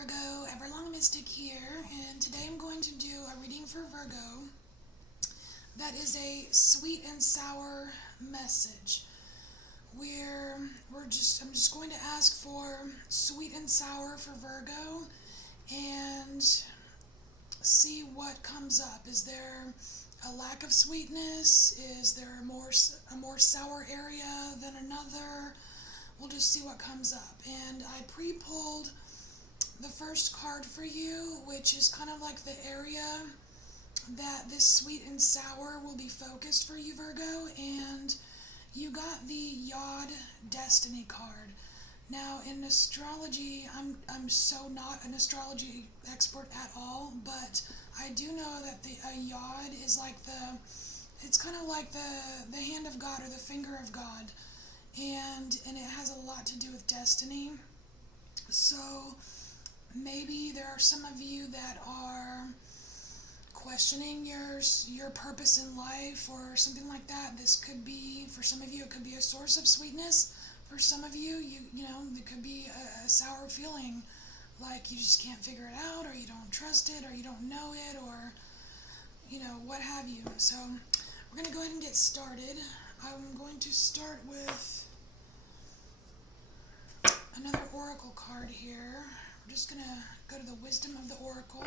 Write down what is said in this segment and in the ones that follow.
Virgo, Everlong Mystic here, and today I'm going to do a reading for Virgo that is a sweet and sour message. I'm just going to ask for sweet and sour for Virgo and see what comes up. Is there a lack of sweetness? Is there a more sour area than another? We'll just see what comes up. And I pre-pulled the first card for you, which is kind of like the area that this sweet and sour will be focused for you, Virgo, and you got the Yod Destiny card. Now, in astrology, I'm so not an astrology expert at all, but I do know that the Yod is like it's kind of like the hand of God or the finger of God, and it has a lot to do with destiny. So maybe there are some of you that are questioning your purpose in life or something like that. This could be, for some of you, it could be a source of sweetness. For some of you, you know, it could be a sour feeling, like you just can't figure it out, or you don't trust it, or you don't know it, or, you know, what have you. So we're going to go ahead and get started. I'm going to start with another oracle card here. We're just going to go to the wisdom of the oracle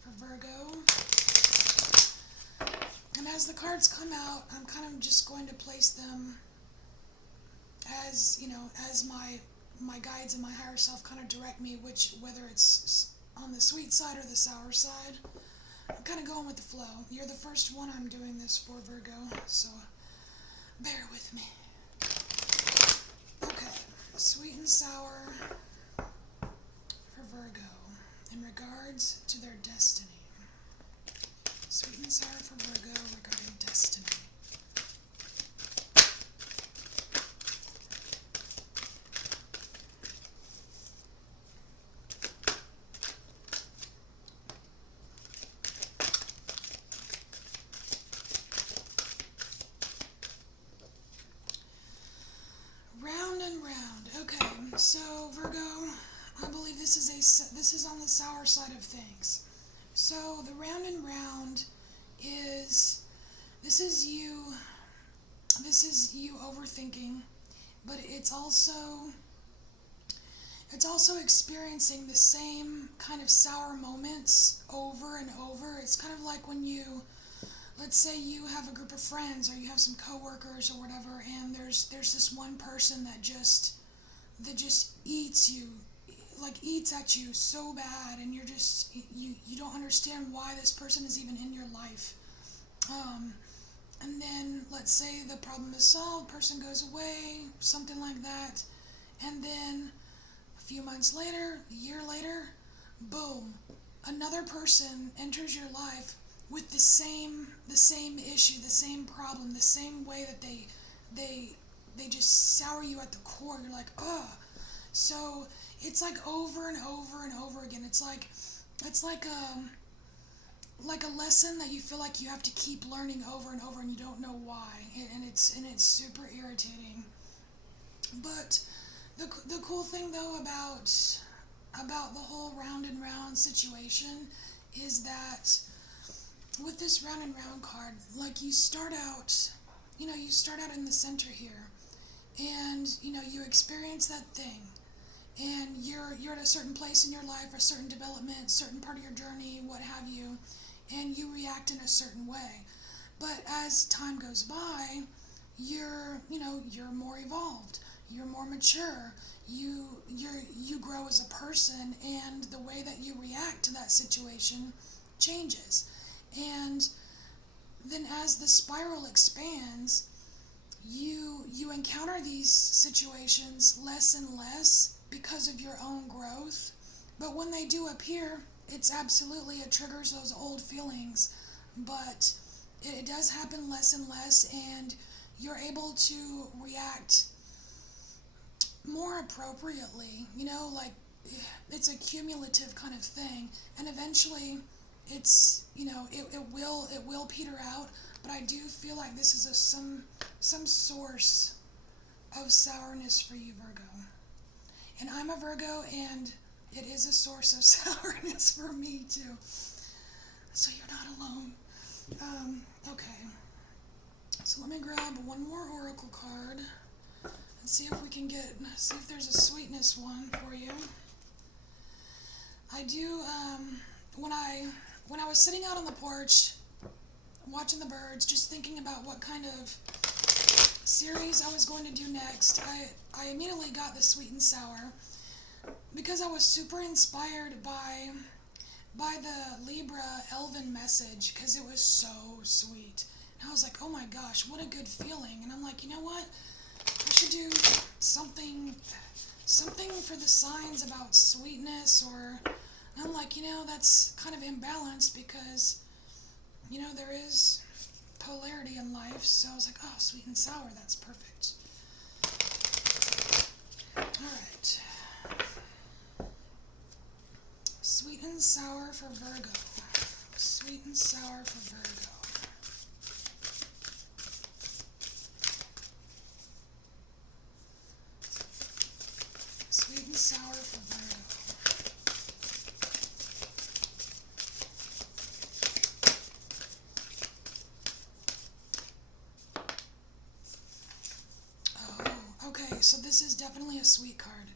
for Virgo. And as the cards come out, I'm kind of just going to place them as, you know, as my guides and my higher self kind of direct me, whether it's on the sweet side or the sour side. I'm kind of going with the flow. You're the first one I'm doing this for, Virgo, so bear with me. Okay, sweet and sour for Virgo in regards to their destiny. Sweet and sour for Virgo regarding destiny. Round and round. Okay, so Virgo, I believe this is on the sour side of things. So the round and round is this is you overthinking, but it's also experiencing the same kind of sour moments over and over. It's kind of like when let's say you have a group of friends or you have some coworkers or whatever, and there's this one person that just eats at you so bad, and you're just you don't understand why this person is even in your life. And then let's say the problem is solved, person goes away, something like that, and then a few months later, a year later, boom, another person enters your life with the same issue, the same problem, the same way that they just sour you at the core. You're like, ugh. So it's like over and over and over again. It's like a lesson that you feel like you have to keep learning over and over, and you don't know why, and it's super irritating. But the cool thing though about the whole round and round situation is that with this round and round card, like you start out in the center here, and you experience that thing, and you're at a certain place in your life, a certain development, certain part of your journey, what have you, and you react in a certain way. But as time goes by, you're more evolved, you're more mature, you grow as a person, and the way that you react to that situation changes. And then as the spiral expands, you encounter these situations less and less because of your own growth. But when they do appear, it triggers those old feelings, but it does happen less and less, and you're able to react more appropriately, like it's a cumulative kind of thing, and eventually it will peter out. But I do feel like this is some source of sourness for you, Virgo. And I'm a Virgo, and it is a source of sourness for me too. So you're not alone. Okay. So let me grab one more oracle card and see if there's a sweetness one for you. I do, when I was sitting out on the porch watching the birds, just thinking about what kind of series I was going to do next, I immediately got the sweet and sour because I was super inspired by the Libra Elven message because it was so sweet. And I was like, oh my gosh, what a good feeling. And I'm like, you know what? I should do something for the signs about sweetness, or, and I'm like, that's kind of imbalanced because, there is polarity in life. So I was like, oh, sweet and sour, that's perfect. All right. Sweet and sour for Virgo. Sweet and sour for Virgo. Sweet and sour for Virgo. Oh, okay, so this is definitely a sweet card.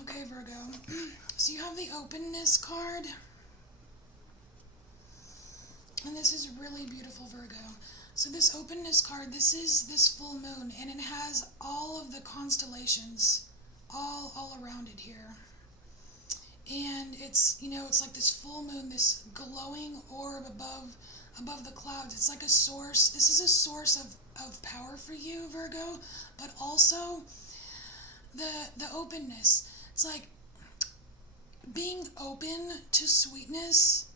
Okay, Virgo. So you have the openness card. And this is really beautiful, Virgo. So this openness card, this is this full moon, and it has all of the constellations all around it here. And it's, it's like this full moon, this glowing orb above the clouds. It's like a source. This is a source of power for you, Virgo, but also the openness. It's like being open to sweetness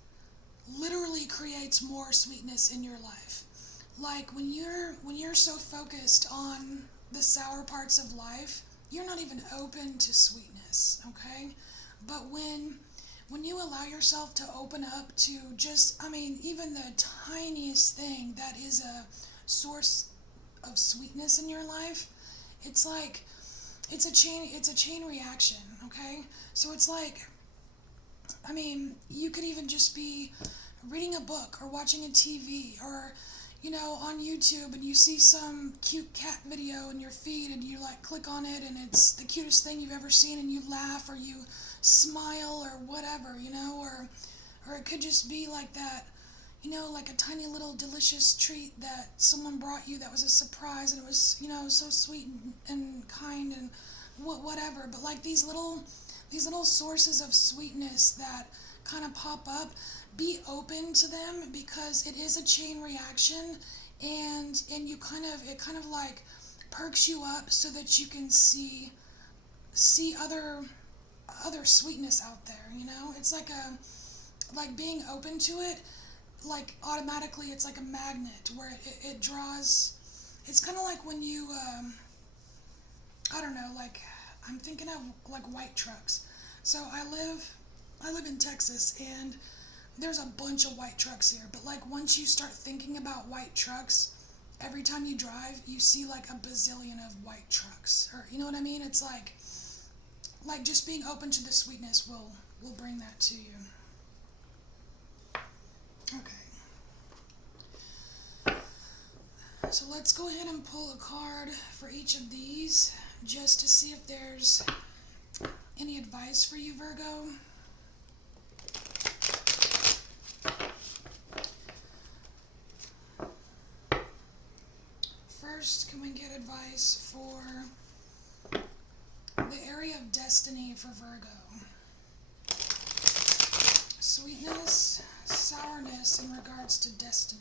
literally creates more sweetness in your life. Like when you're so focused on the sour parts of life, you're not even open to sweetness, okay? But when you allow yourself to open up to just, even the tiniest thing that is a source of sweetness in your life, it's like it's a chain reaction, okay? So it's like, you could even just be reading a book or watching a TV or, on YouTube, and you see some cute cat video in your feed and you click on it and it's the cutest thing you've ever seen and you laugh or you smile or whatever, or it could just be like that, like a tiny little delicious treat that someone brought you that was a surprise and it was, so sweet and kind and whatever. But like these little sources of sweetness that kind of pop up, be open to them because it is a chain reaction, and it kind of like perks you up so that you can see other sweetness out there, It's like being open to it, like automatically it's like a magnet where it draws. It's kind of like when you I don't know, like I'm thinking of like white trucks. So I live in Texas, and there's a bunch of white trucks here, but like once you start thinking about white trucks, every time you drive, you see like a bazillion of white trucks, or you know what I mean? It's like just being open to the sweetness will bring that to you. Okay. So let's go ahead and pull a card for each of these just to see if there's any advice for you, Virgo. First, can we get advice for the area of destiny for Virgo? Sweetness, sourness in regards to destiny.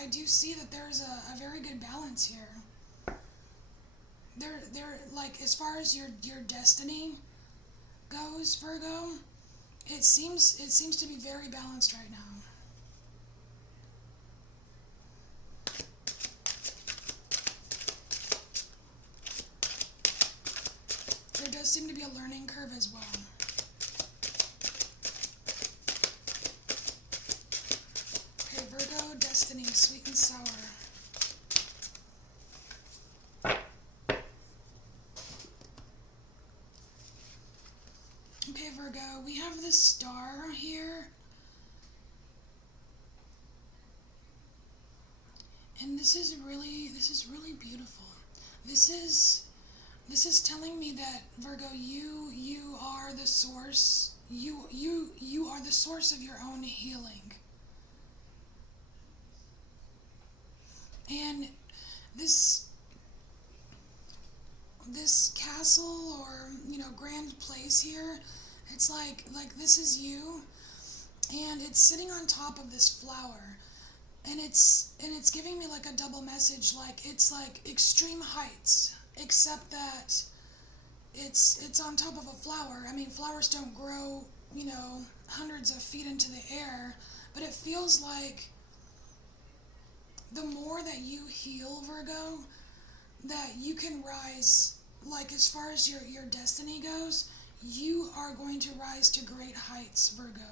I do see that there's a very good balance here. There like as far as your destiny goes, Virgo, it seems to be very balanced right now. There does seem to be a learning curve as well. Okay, Virgo, destiny, sweet and sour. we have this star here, and this is really beautiful. This is telling me that, Virgo, you are the source. You are the source of your own healing. And this castle, or grand place here, it's like this is you, and it's sitting on top of this flower, and it's giving me like a double message, like it's like extreme heights, except that it's on top of a flower. I mean, flowers don't grow, hundreds of feet into the air, but it feels like the more that you heal, Virgo, that you can rise, like as far as your destiny goes, you are going to rise to great heights, Virgo.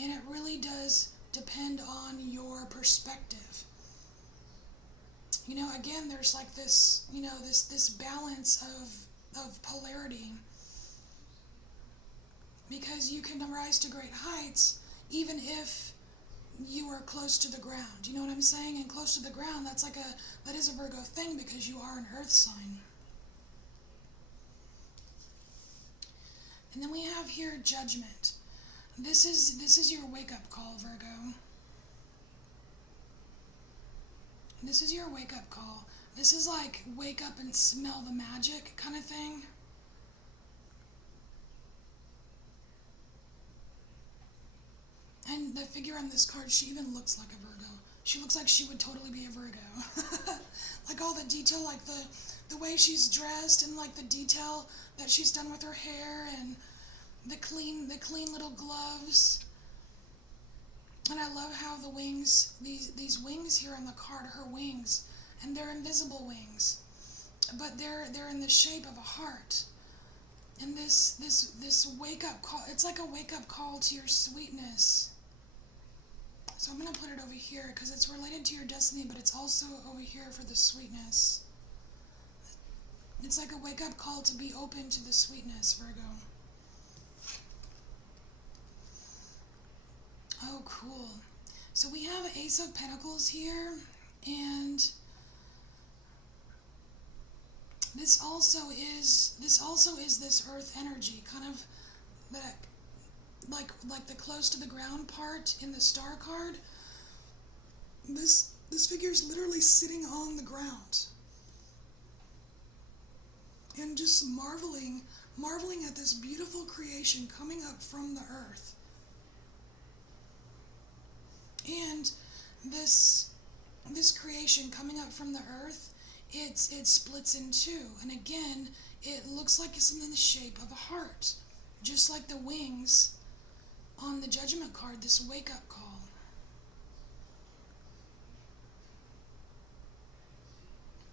And it really does depend on your perspective. Again, there's like this, this balance of polarity. Because you can rise to great heights even if you are close to the ground. You know what I'm saying? And close to the ground, that is a Virgo thing, because you are an earth sign. And then we have here judgment. This is your wake-up call, Virgo. This is your wake-up call. This is like wake up and smell the magic kind of thing. And the figure on this card, she even looks like a Virgo. She looks like she would totally be a Virgo. Like all the detail, like the way she's dressed, and like the detail that she's done with her hair, and the clean little gloves. And I love how the wings, these wings here on the card, her wings, and they're invisible wings, but they're in the shape of a heart. And this wake up call, it's like a wake up call to your sweetness. So I'm going to put it over here because it's related to your destiny, but it's also over here for the sweetness. It's like a wake up call to be open to the sweetness, Virgo. Oh, cool. So we have Ace of Pentacles here, and this also is this earth energy, kind of that, like the close to the ground part in the star card. This figure is literally sitting on the ground and just marveling at this beautiful creation coming up from the earth. And this creation coming up from the earth, it splits in two, and again, it looks like it's in the shape of a heart, just like the wings on the Judgment card, this wake-up call.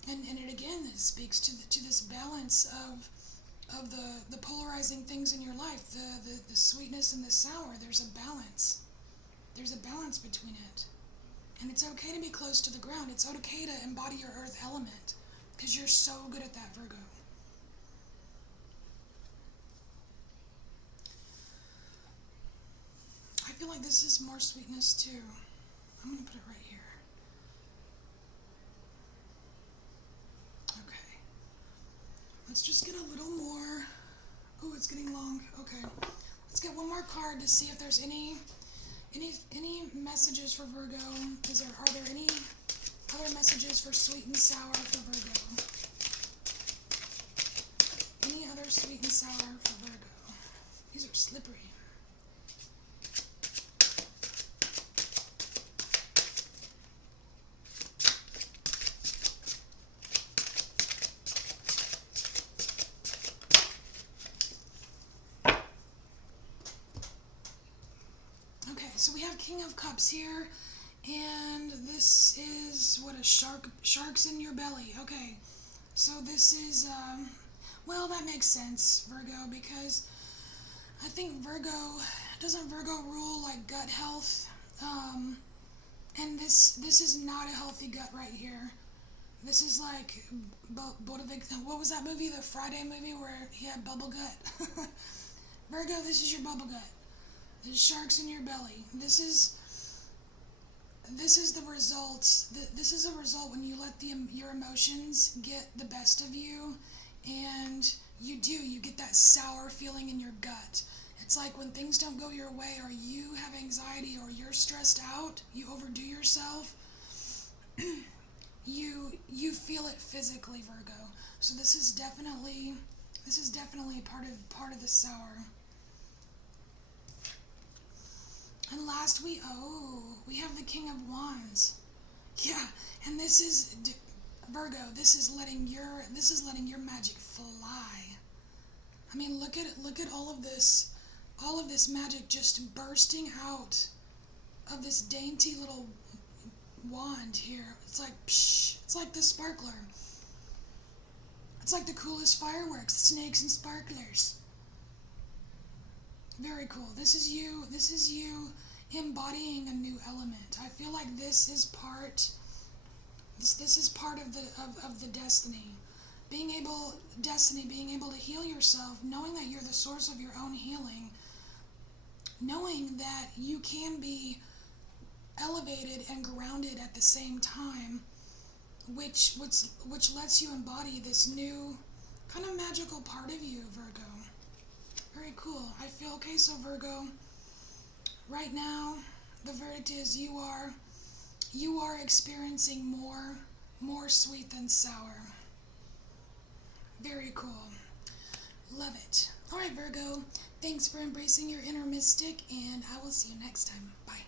And it again, it speaks to this balance of the polarizing things in your life, the sweetness and the sour. There's a balance. There's a balance between it. And it's okay to be close to the ground. It's okay to embody your earth element, because you're so good at that, Virgo. I feel like this is more sweetness too. I'm going to put it right here. Okay. Let's just get a little more. Oh, it's getting long. Okay. Let's get one more card to see if there's any messages for Virgo. Are there any other messages for sweet and sour for Virgo? Any other sweet and sour for Virgo? These are slippery. So we have King of Cups here, and this is what, a shark's in your belly. Okay, so this is, well, that makes sense, Virgo, because I think doesn't Virgo rule like gut health? And this is not a healthy gut right here. This is like, what was that movie, the Friday movie where he had bubble gut? Virgo, this is your bubble gut. There's sharks in your belly. This is the results. This is a result when you let your emotions get the best of you, and you get that sour feeling in your gut. It's like when things don't go your way, or you have anxiety, or you're stressed out, you overdo yourself. You feel it physically, Virgo. So this is definitely part of the sour. And last we have the King of Wands. Yeah, and this is Virgo. This is letting your magic fly. I mean, look at all of this magic just bursting out of this dainty little wand here. It's like psh, it's like the sparkler. It's like the coolest fireworks, snakes and sparklers. Very cool. This is you embodying a new element. I feel like this is part of the destiny. Being able to heal yourself, knowing that you're the source of your own healing, knowing that you can be elevated and grounded at the same time, which lets you embody this new kind of magical part of you, Virgo. Very cool. I feel okay. So Virgo, right now the verdict is you are experiencing more sweet than sour. Very cool. Love it. All right, Virgo. Thanks for embracing your inner mystic, and I will see you next time. Bye.